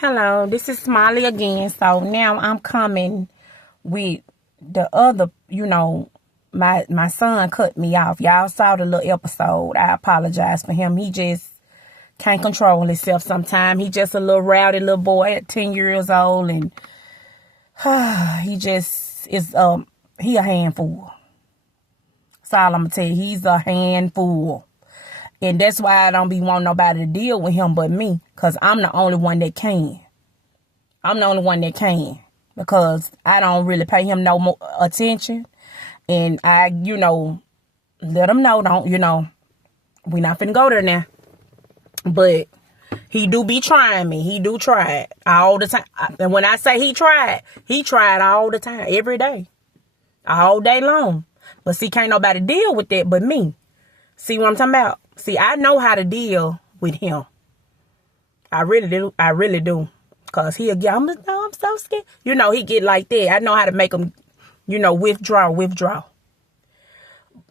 Hello, this is Smiley again. So now I'm coming with the other, my son cut me off. Y'all saw the little episode. I apologize for him. He just can't control himself sometimes. He just a little rowdy little boy at 10 years old, and he just is he a handful. That's all I'm gonna tell you. He's a handful. And that's why I don't be wanting nobody to deal with him but me. Because I'm the only one that can. I'm the only one that can. Because I don't really pay him no more attention. And I, let him know, we not finna go there now. But he do be trying me. He do try it all the time. And when I say he tried all the time, every day. All day long. But see, can't nobody deal with that but me. See what I'm talking about? See, I know how to deal with him. I really do. Because he'll get, I'm so scared. He get like that. I know how to make him, withdraw.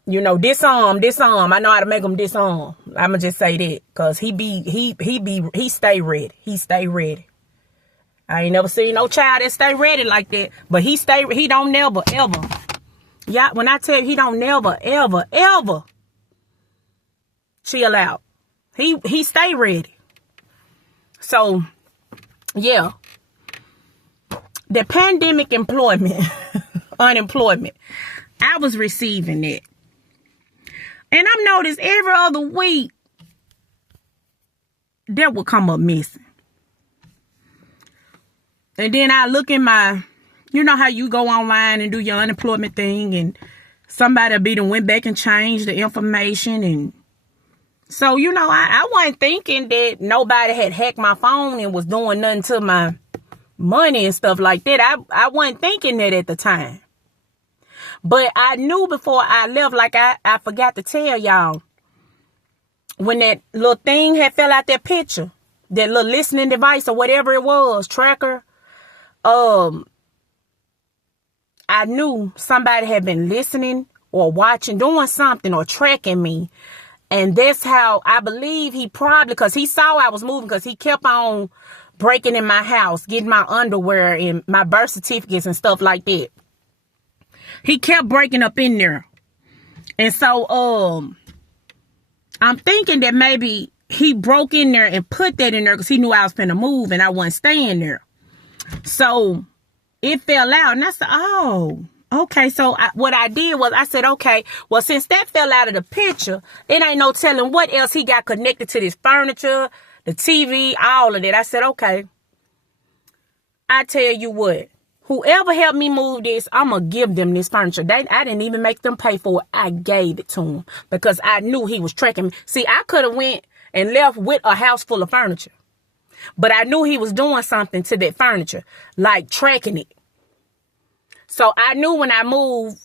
Disarm. I know how to make him disarm. I'ma just say that. Because he stay ready. He stay ready. I ain't never seen no child that stay ready like that. But he don't never, ever. Yeah, when I tell you he don't never, ever chill out. He stay ready. So, yeah. The pandemic unemployment, I was receiving it. And I've noticed every other week that would come up missing. And then I look in my, how you go online and do your unemployment thing, and somebody be done went back and changed the information. And so, I wasn't thinking that nobody had hacked my phone and was doing nothing to my money and stuff like that. I wasn't thinking that at the time. But I knew before I left, like I forgot to tell y'all, when that little thing had fell out that picture, that little listening device or whatever it was, tracker, I knew somebody had been listening or watching, doing something or tracking me. And that's how I believe he probably, because he saw I was moving, because he kept on breaking in my house, getting my underwear and my birth certificates and stuff like that. He kept breaking up in there. And so I'm thinking that maybe he broke in there and put that in there because he knew I was finna move and I wasn't staying there. So it fell out, and I said, oh, okay. So what I did was I said, okay, well, since that fell out of the picture, it ain't no telling what else he got connected to this furniture, the TV, all of that. I said, okay, I tell you what, whoever helped me move this, I'm going to give them this furniture. I didn't even make them pay for it. I gave it to him because I knew he was tracking me. See, I could have went and left with a house full of furniture, but I knew he was doing something to that furniture, like tracking it. So I knew when I moved,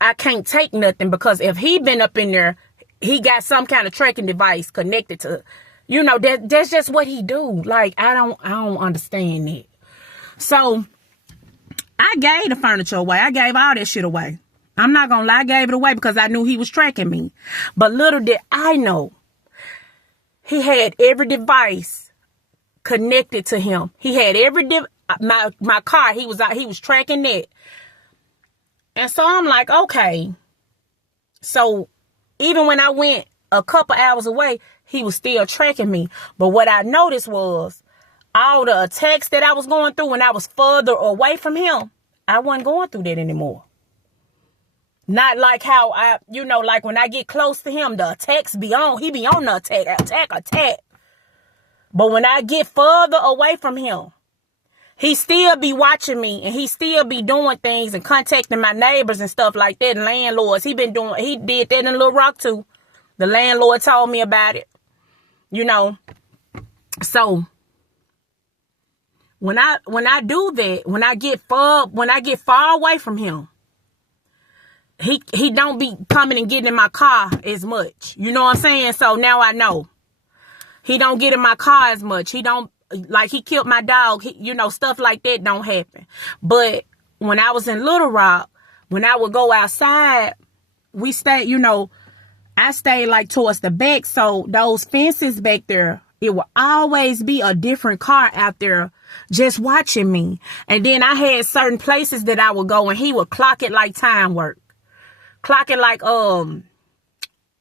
I can't take nothing, because if he been up in there, he got some kind of tracking device connected to, that's just what he do. Like, I don't understand it. So I gave the furniture away. I gave all that shit away. I'm not gonna lie, I gave it away because I knew he was tracking me. But little did I know, he had every device connected to him. He had every my car. He was tracking that. And so I'm like, okay. So even when I went a couple hours away, he was still tracking me. But what I noticed was all the attacks that I was going through when I was further away from him, I wasn't going through that anymore. Not like how like when I get close to him, the attacks be on. He be on the attack. But when I get further away from him, he still be watching me, and he still be doing things and contacting my neighbors and stuff like that, and landlords. He did that in Little Rock too. The landlord told me about it. So when I do that, when I get far away from him, he don't be coming and getting in my car as much. You know what I'm saying? So now I know. He don't get in my car as much. He don't, like, he killed my dog. Stuff like that don't happen. But when I was in Little Rock, when I would go outside, we stayed, I stayed like towards the back. So those fences back there, It will always be a different car out there just watching me. And then I had certain places that I would go and he would clock it like time work. Clock it like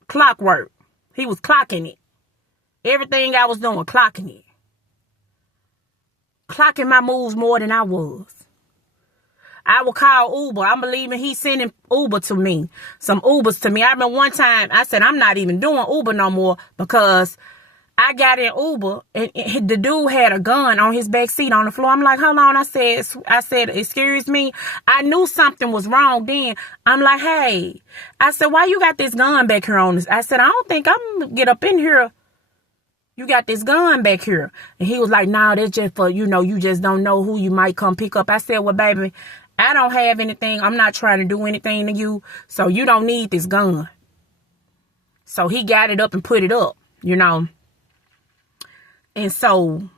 clockwork. He was clocking it. Everything I was doing, clocking it. Clocking my moves more than I was. I would call Uber. I'm believing he's sending Uber to me. Some Ubers to me. I remember one time I said, I'm not even doing Uber no more because I got in Uber and the dude had a gun on his back seat on the floor. I'm like, hold on. I said, excuse me. I knew something was wrong then. I'm like, hey, I said, why you got this gun back here on this? I said, I don't think I'm going to get up in here. You got this gun back here. And he was like, nah, that's just for, you just don't know who you might come pick up. I said, well, baby, I don't have anything. I'm not trying to do anything to you. So you don't need this gun. So he got it up and put it up, And so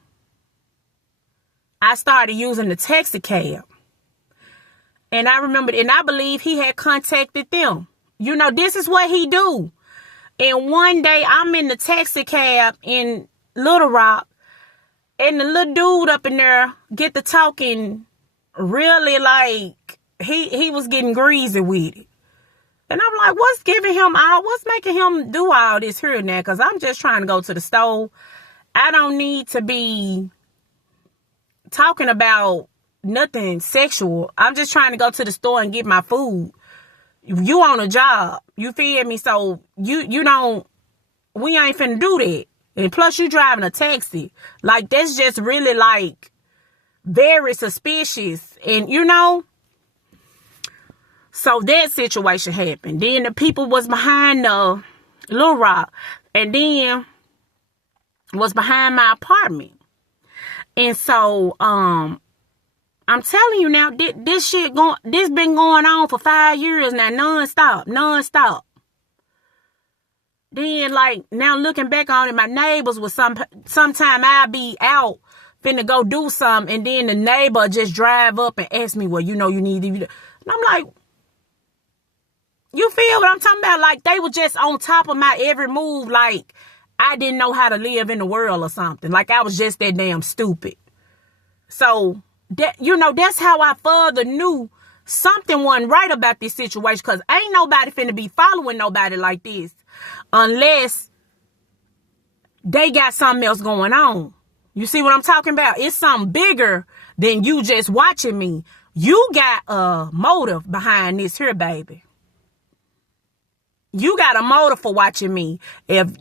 I started using the taxi cab. And I remembered, and I believe he had contacted them. This is what he do. And one day I'm in the taxi cab in Little Rock, and the little dude up in there get to talking really like he was getting greasy with it. And I'm like, what's making him do all this here now? Because I'm just trying to go to the store. I don't need to be talking about nothing sexual. I'm just trying to go to the store and get my food. You on a job. You feel me? So we ain't finna do that. And plus you driving a taxi. Like, that's just really like very suspicious. And so that situation happened. Then the people was behind the Little Rock. And then was behind my apartment. And so, I'm telling you now, this been going on for 5 years now, nonstop. Then, like, now looking back on it, my neighbors was sometime I'd be out finna go do something, and then the neighbor just drive up and ask me, well, you need to. And I'm like, you feel what I'm talking about? Like, they were just on top of my every move, like I didn't know how to live in the world or something. Like I was just that damn stupid. So, that's how I further knew something wasn't right about this situation. Because ain't nobody finna be following nobody like this. Unless they got something else going on. You see what I'm talking about? It's something bigger than you just watching me. You got a motive behind this here, baby. You got a motive for watching me. If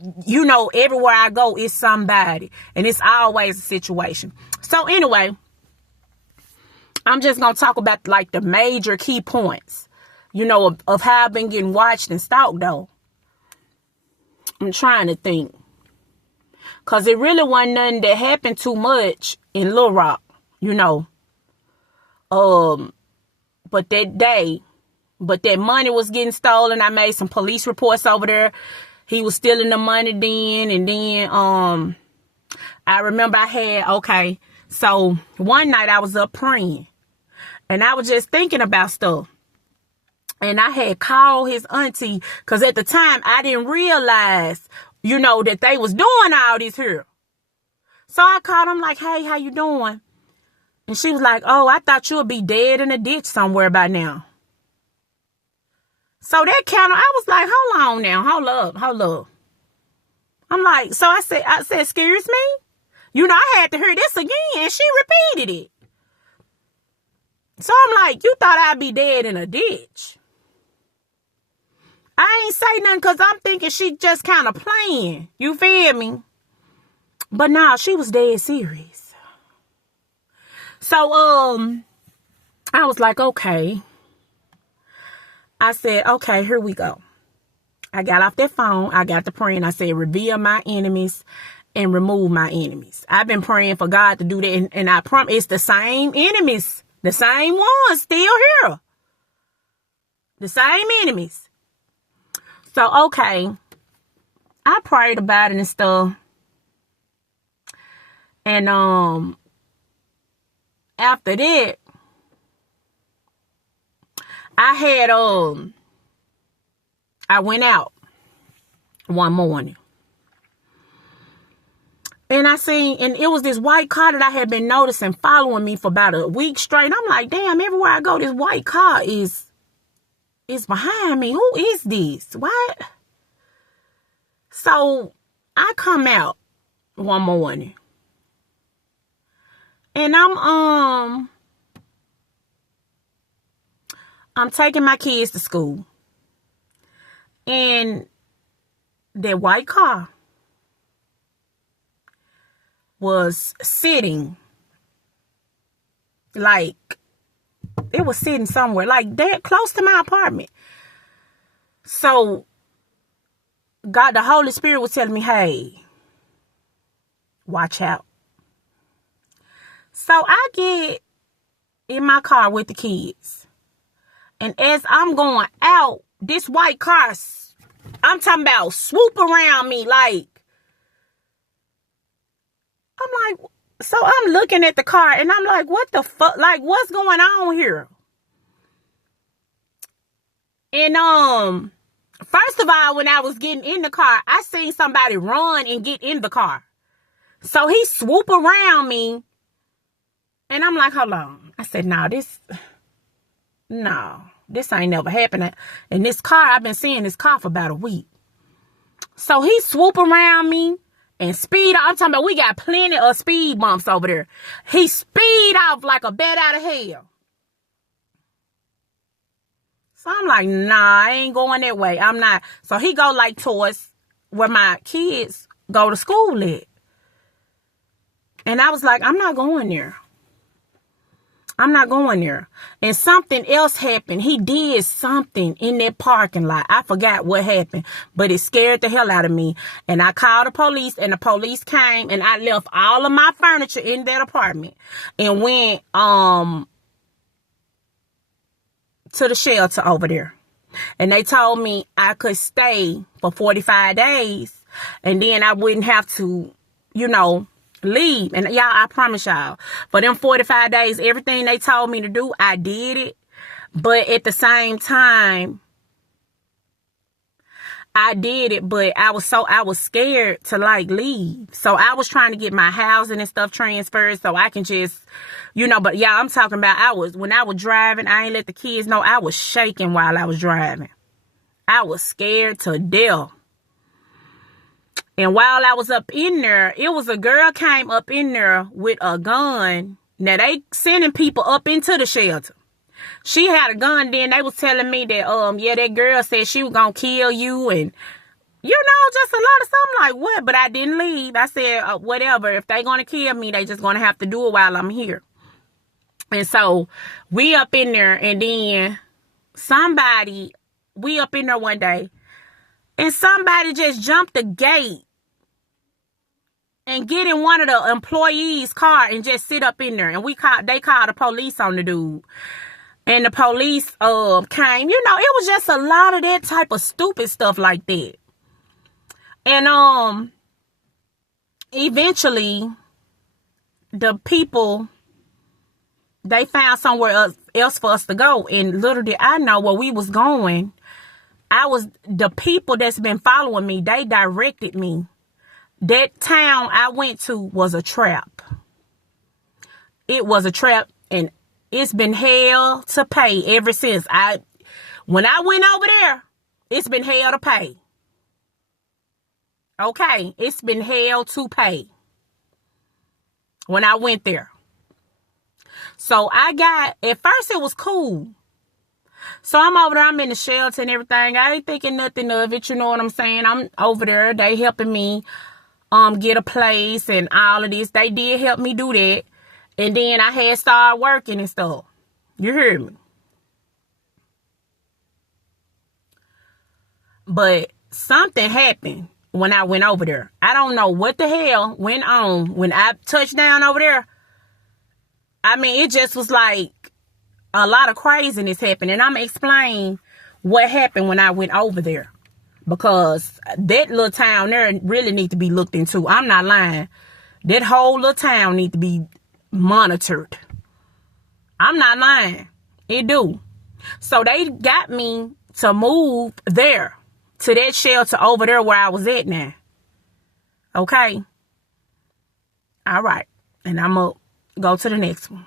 everywhere I go, it's somebody. And it's always a situation. So anyway, I'm just going to talk about like the major key points, of how I've been getting watched and stalked though. I'm trying to think. Because it really wasn't nothing that happened too much in Little Rock, But that day, that money was getting stolen. I made some police reports over there. He was stealing the money then. And then I remember so one night I was up praying. And I was just thinking about stuff. And I had called his auntie. Because at the time, I didn't realize, that they was doing all this here. So I called him like, hey, how you doing? And she was like, oh, I thought you would be dead in a ditch somewhere by now. So that I was like, hold on now. Hold up. I'm like, so I said, excuse me? I had to hear this again. And she repeated it. So I'm like, you thought I'd be dead in a ditch. I ain't say nothing because I'm thinking she just kind of playing. You feel me? But nah, she was dead serious. So, I was like, okay. I said, okay, here we go. I got off that phone. I got to praying. I said, reveal my enemies and remove my enemies. I've been praying for God to do that. And I promise it's the same enemies. The same ones still here. The same enemies. So, okay. I prayed about it and stuff. And after that, I went out one morning. And and it was this white car that I had been noticing following me for about a week straight. And I'm like, damn, everywhere I go, this white car is behind me. Who is this? What? So I come out one morning and I'm taking my kids to school. And that white car was sitting, like, it was sitting somewhere, like that close to my apartment. So God, the Holy Spirit was telling me, hey, watch out. So I get in my car with the kids. And as I'm going out, this white car, I'm talking about swoop around me like, I'm like, so I'm looking at the car and I'm like, what the fuck? Like, what's going on here? And first of all, when I was getting in the car, I seen somebody run and get in the car. So he swooped around me. And I'm like, hold on. I said, this ain't never happened. And this car, I've been seeing this car for about a week. So he swooped around me and speed off. I'm talking about we got plenty of speed bumps over there. He speed off like a bat out of hell. So I'm like, I ain't going that way. I'm not. So he go like towards where my kids go to school at. And I was like, I'm not going there. I'm not going there. And something else happened. He did something in that parking lot. I forgot what happened, but it scared the hell out of me. And I called the police, and the police came, and I left all of my furniture in that apartment and went to the shelter over there. And they told me I could stay for 45 days and then I wouldn't have to, leave. And y'all, I promise y'all, for them 45 days, everything they told me to do, I did it. But at the same time, I did it, but I was scared to like leave. So I was trying to get my housing and stuff transferred so I can just, but yeah, I'm talking about when I was driving, I ain't let the kids know. I was shaking while I was driving. I was scared to death. And while I was up in there, it was a girl came up in there with a gun. Now they sending people up into the shelter. She had a gun. Then they was telling me that, that girl said she was going to kill you. And, just a lot of something like what? But I didn't leave. I said, whatever. If they going to kill me, they just going to have to do it while I'm here. And so we up in there. And then we up in there one day. And somebody just jumped the gate and get in one of the employees' car and just sit up in there. And they called the police on the dude. And the police came. It was just a lot of that type of stupid stuff like that. And eventually, the people, they found somewhere else for us to go. And little did I know where we was going. The people that's been following me, they directed me. That town I went to was a trap. It was a trap, and it's been hell to pay ever since. When I went over there, it's been hell to pay. Okay, it's been hell to pay when I went there. So at first it was cool. So I'm over there, I'm in the shelter and everything. I ain't thinking nothing of it, you know what I'm saying? I'm over there, they helping me get a place and all of this. They did help me do that. And then I had started working and stuff. You hear me? But something happened when I went over there. I don't know what the hell went on when I touched down over there. I mean, it just was like a lot of craziness happened. And I'm going to explain what happened when I went over there. Because that little town there really needs to be looked into. I'm not lying. That whole little town needs to be monitored. I'm not lying. It do. So they got me to move there to that shelter over there where I was at now. Okay. All right. And I'm going to go to the next one.